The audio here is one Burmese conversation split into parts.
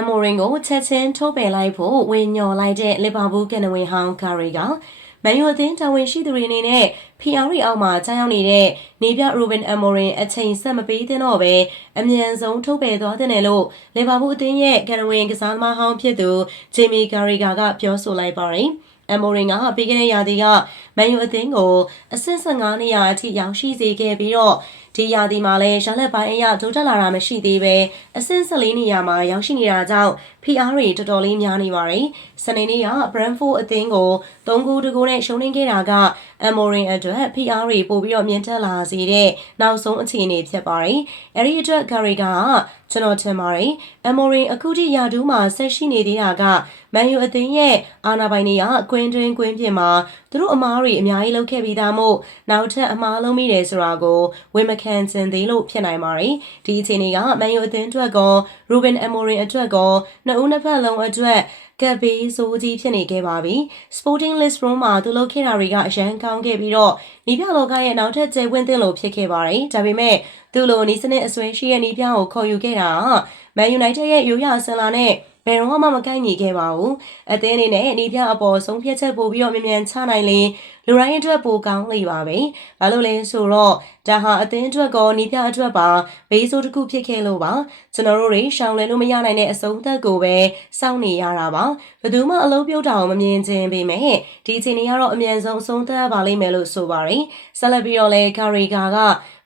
အမိုရင်ကိုချက်ချင်းထုတ်ပယ်လိုက်ဖို့ဝင်ညော်လိုက်တဲ့လီဗာပူးကန်နဝင်ဟောင်းကာရီကမန်ယူအသင်းတာဝန်ရှိသူတွေအနေနဲ့ PR ရီအောက်မှာကြားရောက်နေတဲ့နေပြရူဘင်အမိုရင်အချိန်ဆက်မပေးသင့်တော့ပဲအမြန်ဆုံးထုတ်ပယ်သွားတဲ့နယ်လို့လီဗာပူးအသင်းရဲ့ကန်နဝင်ကစားသမားဟောင်းဖြစ်သူဂျေမီကာရီကာကပြောဆိုလိုက်ပါတယ်။အမိုရင်ကပြီးခဲ့တဲ့ရာသီက မန်ယူအသင်းကိုအဆင့်15နေရာအထိရောက်ရှိစေခဲ့ပြီးတော့ဒီရာသီမှာလည်းရှာလက်ပိုင်းအရဒုတက်လာတာမရှိသေးပဲအဆင့်14နေရာမှာရောက်ရှိနေတာကြောင့် PR တွေတော်တော်လေးများနေပါတယ်။စနေနေ့က Brentford အသင်းကို3ဂိုးတကိုးနဲ့ရှုံးနိမ့်ခဲ့တာကအမိုရင်အတွက် PR တွေပို့ပြီးတော့မြင့်တက်လာစေတဲ့နောက်ဆုံးအခြေအနေဖြစ်ပါတယ်။အဲဒီအတွက် Gary ကကျွန်တော်ထင်ပါတယ်အမိုရင်အခုထိယာဒူးမှာဆက်ရှိနေသေးတာကမန်ယူအသင်းရဲ့အာနာပိုင်တွေကကွင်းတွင်းကွင်းပြင်မှာသူတို့အမားတွေအများကြီးလုပ်ခဲ့ပြီးသားမို့နောက်ထပ်အမားလုံးမိတယ်ဆိုတာကိုဝန်မခံချင်သေးလို့ဖြစ်နိုင်ပါတယ်ဒီအခြေအနေကမန်ယူအသင်းအတွက်ကောရူဘင်အမိုရင်အတွက်ကောနှစ်ဦးနှစ်ဖက်လုံးအတွက်ကပ်ဘေးစိုးကြီးဖြစ်နေခဲ့ပါပြီ။ Sporting Lisbon မှာသူလုပ်ခဲ့တာတွေကအရန်ကောင်းခဲ့ပြီးတော့နီးပြလောကရဲ့နောက်ထပ်ကျယ်ဝန်းသင့်လို့ဖြစ်ခဲ့ပါတယ်။ဒါပေမဲ့သူ့လိုနီးစနစ်အစွဲရှိတဲ့နီးပြကိုခေါ်ယူခဲ့တာက Man United ရဲ့ရိုးရာဆန်လာနဲ့ ဘယ်တော့မှမကိုက်ညီခဲ့ပါဘူး။အသင်းအနေနဲ့နီးပြအပေါ်ဆုံးဖြတ်ချက်ပို့ပြီးတော့မြန်မြန်ချနိုင်လေလူတိုင်းအတွက်ပိုကောင်းလေပါပဲ။ဘာလို့လဲဆိုတော့ဒါဟာအသင်းအတွက်ကောနီးပြအတွက်ပါဘေးဆိုးတစ်ခုဖြစ်ခဲ့လို့ပါ။ကျွန်တော်တို့တွေရှောင်လည်လို့မရနိုင်တဲ့အဆုံးသက်ကိုပဲစောင့်နေရတာပါ။ဘယ်သူမှအလုံးပြုတ်တာကိုမမြင်ခြင်းပေမဲ့ဒီအချိန်ကြီးကတော့အမြန်ဆုံးအဆုံးသက်ပါလိမ့်မယ်လို့ဆိုပါတယ်။ဆက်လက်ပြီးတော့လဲကာရီကာက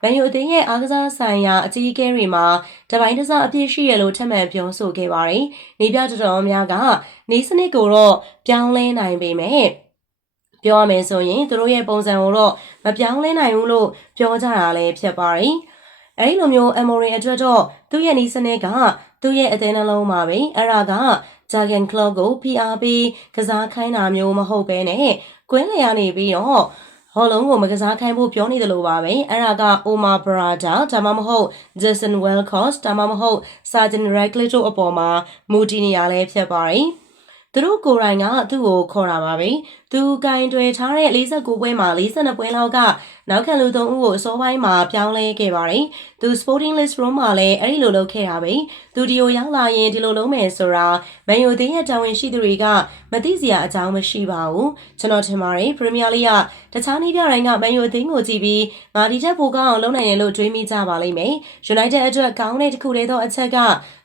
ဗန်ယူအသင်းရဲ့အားကစားဆိုင်ရာအကြီးအကဲတွေမှာတပိုင်းတစားအပြည့်ရှိရလို့ထပ်မံပြောဆိုခဲ့ပါတယ်။နေပြတော်တော်များကနေစနစ်ကိုတော့ပြောင်းလဲနိုင်ပေမဲ့ပြောရမယ်ဆိုရင်သူတို့ရဲ့ပုံစံကိုတော့မပြောင်းလဲနိုင်ဘူးလို့ပြောကြတာလည်းဖြစ်ပါတယ်။အဲဒီလိုမျိုးအမိုရီအတွက်တော့သူ့ရဲ့နီးစနစ်ကသူ့ရဲ့အသင်းနှလုံးမှာပဲအဲ့ဒါကဂျာဂန်ကလော့ကို PRP ကစားခိုင်းတာမျိုးမဟုတ်ဘဲနဲ့ကွင်းလျာနေပြီးတော့ ဟော်လုံးကိုမကစားခိုင်းဖို့ပြောနေတယ်လို့ပါပဲအဲ့ဒါက Omar Brada ဒါမှမဟုတ် Jason Welcott ဒါမှမဟုတ် Sergeant Radcliffe တို့အပေါ်မှာမူတည်နေရလဲဖြစ်ပါတယ်သူတို့ကိုယ်တိုင်ကသူ့ကိုခေါ်တာပါပဲသူကင်တွေထားတဲ့49ပွဲမှာ42ပွဲလောက်ကနောက်ခံလူသုံးဦးကိုအစောပိုင်းမှာပြောင်းလဲခဲ့ပါတယ်သူ Sporting List Room မှာလည်းအဲ့ဒီလိုလုပ်ခဲ့တာပဲသူဒီကိုရောက်လာရင်ဒီလိုလုံးမယ်ဆိုတာမန်ယူသင်းရဲ့တာဝန်ရှိသူတွေကမသိစရာအကြောင်းမရှိပါဘူးကျွန်တော်ထင်ပါတယ်ပရီးမီးယားလိကတခြားနည်းပြတိုင်းကမန်ယူအသင်းကိုကြည့်ပြီးငါဒီချက်ပိုကောင်းအောင်လုပ်နိုင်တယ်လို့တွေးမိကြပါလိမ့်မယ် United အတွက်ကောင်းတဲ့တစ်ခုတည်းသောအချက်က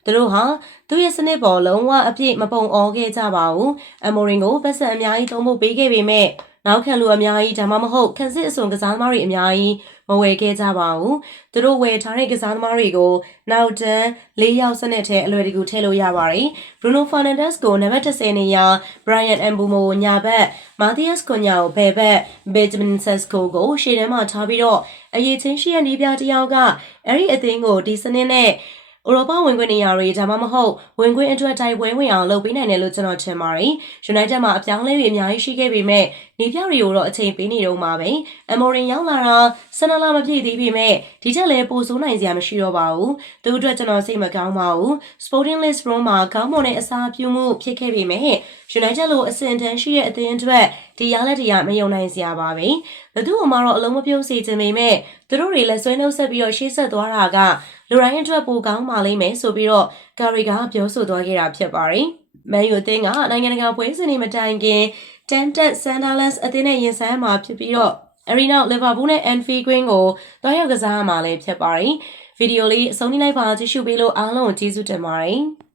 သူတို့ဟာသူ့ရဲ့စနစ်ပေါ်လုံးဝအပြည့်မပုံအောခဲ့ကြပါဘူးအမိုရင်ကိုပတ်စံအများကြီးသုံးဖို့ပေးခဲ့ပေမဲ့နောက်ခံလူအများကြီးဒါမှမဟုတ်ခန်းစစ်အစုံကစားသမားတွေအများကြီးမဝယ်ခဲ့ကြပါဘူးသူတို့ဝယ်ထားတဲ့ကစားသမားတွေကိုနောက်တန်း၄ယောက်စနစ်ထဲအလွယ်တကူထည့်လို့ရပါတယ်ဘရူနိုဖာနန်ဒက်စ်ကိုနံပါတ်30နေရာဘရိုင်ယန်အမ်ဘူမိုညာဘက်မာသီယက်စ်ကွန်ညာကိုဘယ်ဘက်ဘက်ဂျမင်ဆက်စကိုကိုရှေ့တန်းမှာထားပြီးတော့အရေးချင်းရှိတဲ့နီးပြတယောက်ကအဲ့ဒီအသင်းကိုဒီစနစ်နဲ့ ဥရောပဝင်ခွင့်နေရာတွေဒါမှမဟုတ်ဝင်ခွင့်အတွက်တိုက်ပွဲဝင်အောင်လုပ်ပေးနိုင်တယ်လို့ကျွန်တော်ထင်ပါတယ်။ United မှာအပြောင်းလဲတွေအများကြီးရှိခဲ့ပေမဲ့နေပြောက်တွေကိုတော့အချိန်ပေးနေတော့မှာပဲ။အမိုရင်ရောက်လာတာဆနလာမပြည့်သေးပေမဲ့ဒီချက်လည်းပိုဆိုးနိုင်စရာမရှိတော့ပါဘူး။သူအတွက်ကျွန်တော်စိတ်မကောင်းပါဘူး။ Sporting Lisbon မှာခေါင်းပေါ်နဲ့အစားပြုမှုဖြစ်ခဲ့ပေမဲ့ United လိုအဆင့်တန်းရှိတဲ့အသင်းအတွက်ဒီရလက်တရားမယုံနိုင်စရာပါပဲ။ဘသူ့အမတော့အလုံးမပြုတ်စေချင်ပေမဲ့သူတို့တွေလက်ဆွဲနှုတ်ဆက်ပြီးတော့ရှေ့ဆက်သွားတာက လူတိုင်းအတွက်ပိုကောင်းပါလိမ့်မယ်ဆိုပြီးတော့ကာရီကပြောဆိုသွားခဲ့တာဖြစ်ပါတယ်။မန်ယူအသင်းကနိုင်ငံတကာပွဲစဉ်တွေမတိုင်ခင်တန်တက်ဆန်ဒါလက်စ်အသင်းနဲ့ရင်ဆိုင်မှာဖြစ်ပြီးတော့အရီနောက်လီဗာပူးနဲ့အန်ဖီဂရင်းကိုတွားရောက်ကစားမှာလည်းဖြစ်ပါတယ်။ဗီဒီယိုလေးအဆုံးထိလိုက်ပါကြည့်ရှုပေးလို့အားလုံးကိုကျေးဇူးတင်ပါတယ်။